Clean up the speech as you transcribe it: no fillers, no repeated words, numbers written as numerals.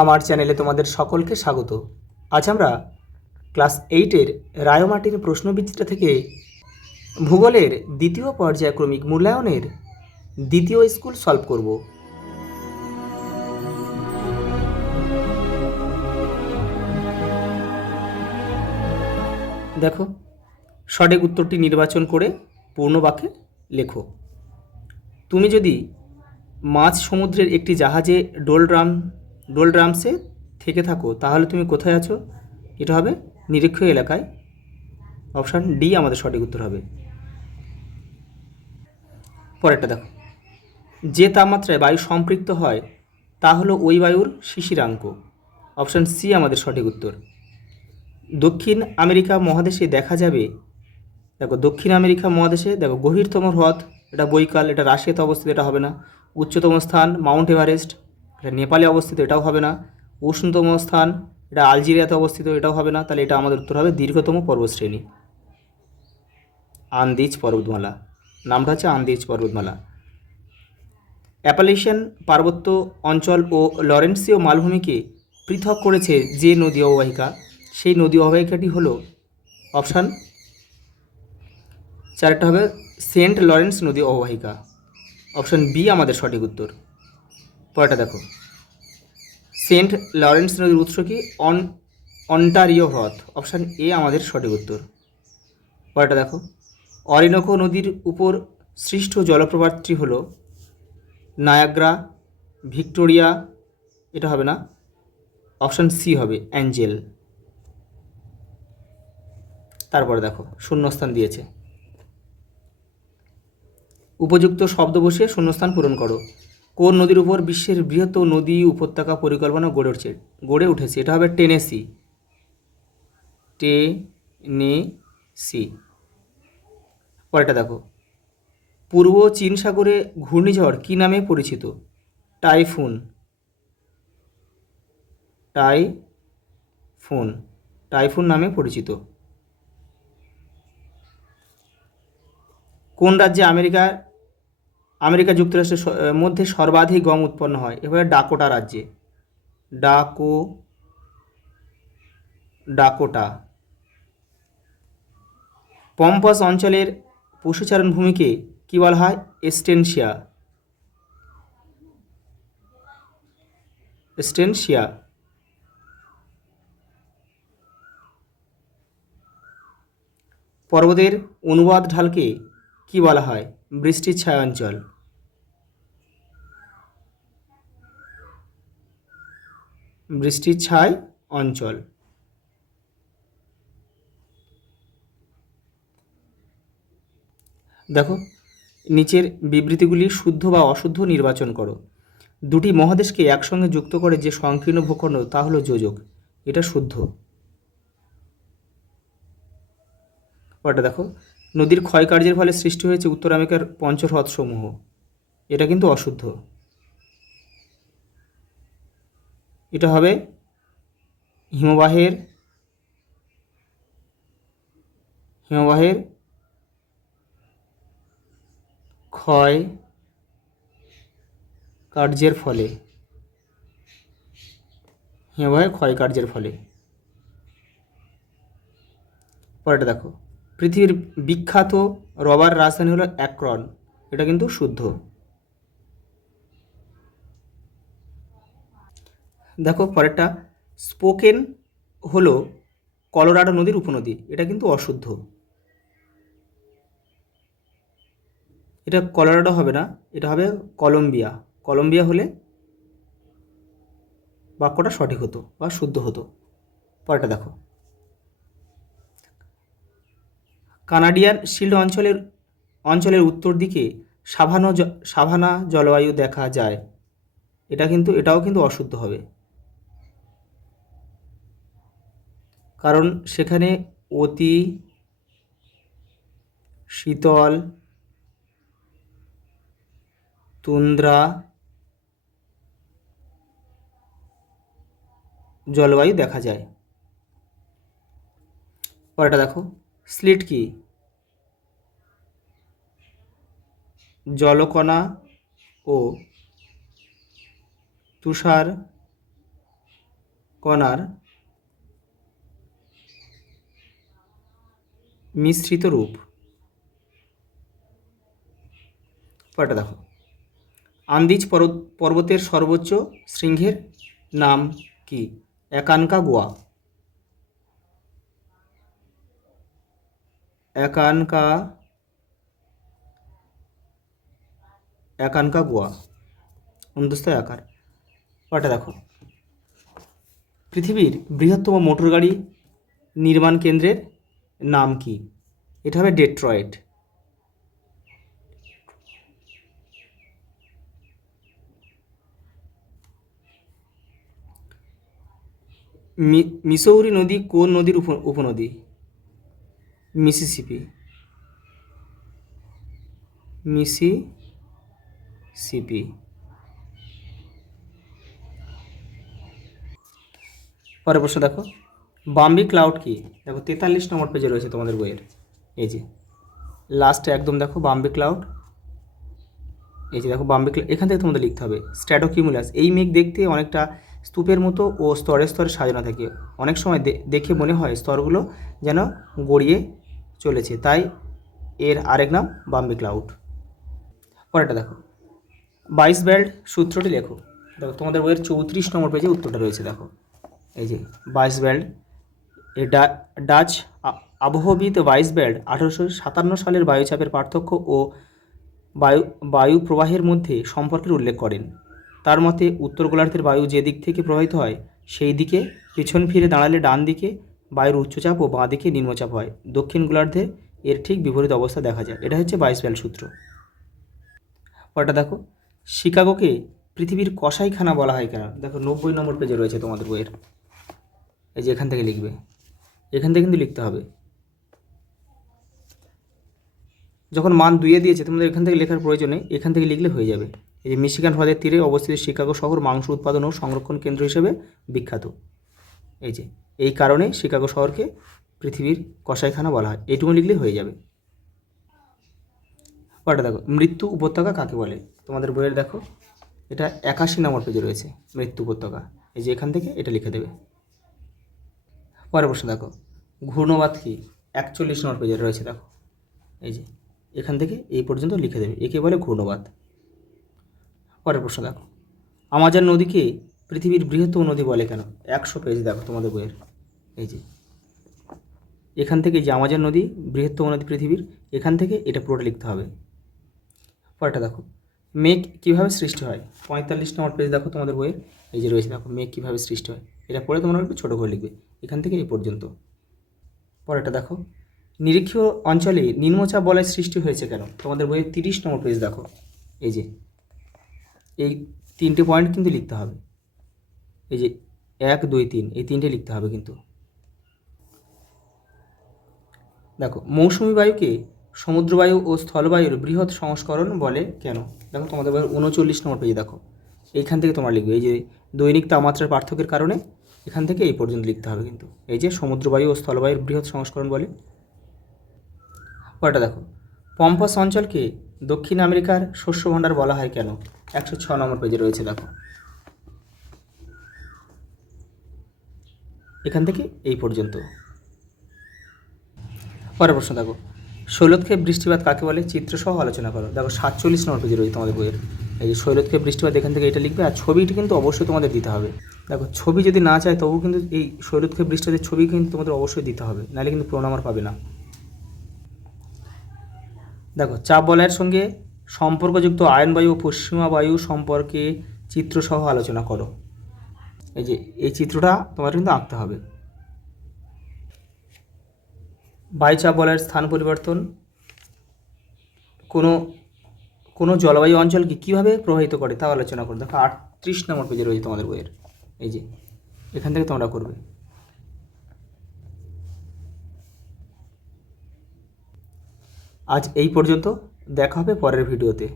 আমার চ্যানেলে তোমাদের সকলকে স্বাগত। আজ আমরা ক্লাস 8-এর রায়োমাটির প্রশ্নবিচিত্রা থেকে ভূগোলের দ্বিতীয় পর্যায়ক্রমিক মূল্যায়নের দ্বিতীয় স্কুল সলভ করব। দেখো, সঠিক উত্তরটি নির্বাচন করে পূর্ণ বাক্যে লেখো। তুমি যদি মাঝ সমুদ্রের একটি জাহাজে ডোলড্রামসে থেকে থাকো, তাহলে তুমি কোথায় আছো? এটা হবে নিরক্ষীয় এলাকায়। অপশান ডি আমাদের সঠিক উত্তর হবে। পরেরটা দেখো, যে তাপমাত্রায় বায়ু সম্পৃক্ত হয় তা হলো ওই বায়ুর শিশিরাঙ্ক। অপশান সি আমাদের সঠিক উত্তর। দক্ষিণ আমেরিকা মহাদেশে দেখা যাবে, দেখো দক্ষিণ আমেরিকা মহাদেশে দেখো গভীরতম হ্রদ, এটা বৈকাল, এটা রাশিয়াতে অবস্থিত, এটা হবে না। উচ্চতম স্থান মাউন্ট এভারেস্ট, এটা নেপালে অবস্থিত, এটাও হবে না। উষ্ণতম স্থান এটা আলজেরিয়াতে অবস্থিত, এটাও হবে না। তাহলে এটা আমাদের উত্তর হবে দীর্ঘতম পর্বতশ্রেণী আন্দিজ পর্বতমালা। নামটা হচ্ছে আন্দিজ পর্বতমালা। অ্যাপালেশিয়ান পার্বত্য অঞ্চল ও লরেন্সীয় মালভূমিকে পৃথক করেছে যে নদী অববাহিকা, সেই নদী অববাহিকাটি হলো অপশান চারটা হবে সেন্ট লরেন্স নদী অববাহিকা। অপশান বি আমাদের সঠিক উত্তর। পরেরটা দেখো, সেন্ট লরেন্স নদীর উৎস কি? অন্টারিও হ্রদ। অপশান এ আমাদের সঠিক উত্তর। পরেরটা দেখো, অরিনোকো নদীর উপর সৃষ্ট জলপ্রপাতটি হলো নায়াগ্রা, ভিক্টোরিয়া, এটা হবে না। অপশান সি হবে অ্যাঞ্জেল। তারপরে দেখো শূন্যস্থান দিয়েছে, উপযুক্ত শব্দ বসিয়ে শূন্যস্থান পূরণ করো। কোন নদীর উপর বিশ্বের বৃহত্তম নদী উপত্যকা পরিকল্পনা গড়ে উঠেছে? এটা হবে টেনেসি। টেনেসি। পরেরটা দেখো, পূর্ব চীন সাগরে ঘূর্ণিঝড় কী নামে পরিচিত? টাইফুন। টাইফুন টাইফুন নামে পরিচিত। কোন রাজ্যে আমেরিকা যুক্তরাষ্ট্রের মধ্যে সর্বাধিক গম উৎপন্ন হয়? এভাবে ডাকোটা রাজ্যে। ডাকোটা। পম্পাস অঞ্চলের পশুচারণ ভূমিকে কী বলা হয়? এস্টেনশিয়া। পর্বতের অনুবাদ ঢালকে কি বলা হয়? বৃষ্টির ছায়া অঞ্চল। বৃষ্টির ছায় অঞ্চল। দেখো, নিচের বিবৃতিগুলি শুদ্ধ বা অশুদ্ধ নির্বাচন করো। দুটি মহাদেশকে একসঙ্গে যুক্ত করে যে সংকীর্ণ ভূখণ্ড তা হলো যোজক। এটা শুদ্ধ। ওটা দেখো, নদীর ক্ষয়কার্যের ফলে সৃষ্টি হয়েছে উত্তর আমেরিকার পঞ্চহ্রদসমূহ। এটা কিন্তু অশুদ্ধ। এটা হবে হিমবাহের ক্ষয় কার্যের ফলে। পরেরটা দেখো, পৃথিবীর বিখ্যাত রবার রাজধানী হলো অ্যাক্রন। এটা কিন্তু শুদ্ধ। দেখো পরেরটা, স্পোকেন হলো কলোরাডো নদীর উপনদী। এটা কিন্তু অশুদ্ধ। এটা কলোরাডো হবে না, এটা হবে কলম্বিয়া। কলম্বিয়া হলে বাক্যটা সঠিক হতো বা শুদ্ধ হতো। পরেরটা দেখো, কানাডিয়ান শিল্ড অঞ্চলের উত্তর দিকে সাভানা জলবায়ু দেখা যায়। এটাও কিন্তু অশুদ্ধ হবে, কারণ সেখানে অতি শীতল তুন্দ্রা জলবায়ু দেখা যায়। পরেরটা দেখো, স্লিট কি? জলকণা ও তুষার কণার মিশ্রিত রূপ। পরেরটা দেখো, আন্দিজ পর্বতের সর্বোচ্চ শৃঙ্গের নাম কি? অ্যাকানকাগুয়া। অ্যাকানকাগুয়া, অন্তস্থ আকার। পরেরটা দেখো, পৃথিবীর বৃহত্তম মোটর গাড়ি নির্মাণ কেন্দ্রের নাম কি? এটা হবে ডেট্রয়েট। মিসৌরি নদী কোন নদীর উপনদী? মিসিসিপি। পরের প্রশ্ন দেখো, বাম্বি ক্লাউড কি? দেখো 43 নম্বর পেজে রয়েছে তোমাদের বইয়ের, এই যে লাস্টে একদম দেখো বাম্বি ক্লাউড, এই যে দেখো বাম্বি ক্লাউড, এখান থেকে তোমাদের লিখতে হবে স্ট্র্যাটোকিউমুলাস। এই মেঘ দেখতে অনেকটা স্তূপের মতো ও স্তরে স্তরে সাজানো থাকে, অনেক সময় দেখে মনে হয় স্তরগুলো যেন গড়িয়ে চলেছে, তাই এর আরেক নাম বাম্বি ক্লাউড। পরেরটা দেখো, 22 বেল্ট সূত্রটি লেখো। দেখো তোমাদের বইয়ের 34 নম্বর পেজে উত্তরটা রয়েছে, দেখো এই যে 22 বেল্ট। এই ডাচ আবহবিদ 22 বেল্ট 1857 সালের বায়ুচাপের পার্থক্য ও বায়ু প্রবাহের মধ্যে সম্পর্কের উল্লেখ করেন। তার মতে উত্তর গোলার্ধের বায়ু যে দিক থেকে প্রবাহিত হয় সেই দিকে পিছন ফিরে দাঁড়ালে ডান দিকে বায়ুর উচ্চচাপ ও বাঁ দিকে নিম্নচাপ হয়, দক্ষিণ গোলার্ধে এর ঠিক বিপরীত অবস্থা দেখা যায়। এটা হচ্ছে 22 বেল্ট সূত্র। পরেরটা দেখো, শিকাগোকে পৃথিবীর কসাইখানা বলা হয় কেন? দেখো 90 নম্বর পেজে রয়েছে তোমাদের বইয়ের, এই যে এখান থেকে লিখবে, এখান থেকে কিন্তু লিখতে হবে। যখন মান 2 দিয়েছে তোমাদের এখান থেকে লেখার প্রয়োজন নেই, এখান থেকে লিখলে হয়ে যাবে। এই যে মিশিগান হ্রদের তীরে অবস্থিত শিকাগো শহর মাংস উৎপাদন ও সংরক্ষণ কেন্দ্র হিসেবে বিখ্যাত। এই যে এই কারণে শিকাগো শহরকে পৃথিবীর কসাইখানা বলা হয়, এইটুকু লিখলে হয়ে যাবে। পরেরটা দেখো, মৃত্যু উপত্যকা কাকে বলে? তোমাদের বইয়ের দেখো এটা 81 নম্বর পেজে রয়েছে, মৃত্যু উপত্যকা। এই যে এখান থেকে এটা লিখে দেবে। পরের প্রশ্ন দেখো, ঘূর্ণবাত কি? 41 নম্বর পেজে রয়েছে, দেখো এই যে এখান থেকে এই পর্যন্ত লিখে দেবে, একে বলে ঘূর্ণবাত। পরের প্রশ্ন দেখো, আমাজন নদীকে পৃথিবীর বৃহত্তম নদী বলে কেন? 100 পেজ দেখো তোমাদের বইয়ের, এই যে এখান থেকে যে আমাজন নদী বৃহত্তম নদী পৃথিবীর, এখান থেকে এটা পুরোটা লিখতে হবে। পরেরটা দেখো, মেঘ কীভাবে সৃষ্টি হয়? 45 নম্বর পেজ দেখো তোমাদের বইয়ের, এই যে রয়েছে দেখো মেঘ কীভাবে সৃষ্টি হয়, এটা পড়ে তোমরা একটু ছোটো করে লিখবে এখান থেকে এই পর্যন্ত। পরেরটা দেখো, নিরক্ষীয় অঞ্চলে নিম্নচাপ বলয় সৃষ্টি হয়েছে কেন? তোমাদের বইয়ের 30 নম্বর পেজ দেখো, এই যে এই 3টে পয়েন্ট কিন্তু লিখতে হবে, এই যে 1 2 3 এই 3টে লিখতে হবে কিন্তু। দেখো, মৌসুমি বায়ুকে সমুদ্রবায়ু ও স্থলবায়ুর বৃহৎ সংস্করণ বলে কেন? দেখো তোমাদের বইয়ের 39 নম্বর পেজে দেখো, এইখান থেকে তোমার লিখবে, এই যে দৈনিক তাপমাত্রার পার্থক্যের কারণে এখান থেকে এই পর্যন্ত লিখতে হবে কিন্তু, এই যে সমুদ্রবায়ু ও স্থলবায়ুর বৃহৎ সংস্করণ বলে। পরেরটা দেখো, পম্পাস অঞ্চলকে দক্ষিণ আমেরিকার শস্য ভাণ্ডার বলা হয় কেন? 106 নম্বর পেজে রয়েছে, দেখো এখান থেকে এই পর্যন্ত। পরের প্রশ্ন দেখো, শৈলক্ষেপ বৃষ্টিপাত কাকে বলে? চিত্রসহ আলোচনা করো। দেখো 47 নম্বর পেজে রয়েছে তোমাদের বইয়ের, এই যে শৈলক্ষেপ বৃষ্টিপাত, এখান থেকে এটা লিখবে, আর ছবিটি কিন্তু অবশ্যই তোমাদের দিতে হবে। দেখো ছবি যদি না চায় তবু কিন্তু এই শৈলক্ষেপ বৃষ্টিপাতের ছবি কিন্তু তোমাদের অবশ্যই দিতে হবে, নাহলে কিন্তু পুরো নাম্বার পাবে না। দেখো, চাপ বলয়ের সঙ্গে সম্পর্কযুক্ত আয়নবায়ু ও পশ্চিমা বায়ু সম্পর্কে চিত্রসহ আলোচনা করো। এই যে এই চিত্রটা তোমার কিন্তু আঁকতে হবে। বায়ুচাপ বলয়ের স্থান পরিবর্তন কোনো জলবায়ু অঞ্চলকে কীভাবে প্রভাবিত করে তা আলোচনা করো। দেখো 38 নম্বর পেজে রয়েছে তোমাদের বইয়ের, এই যে এখান থেকে তোমরা করবে। আজ এই পর্যন্ত, দেখা হবে পরের ভিডিওতে।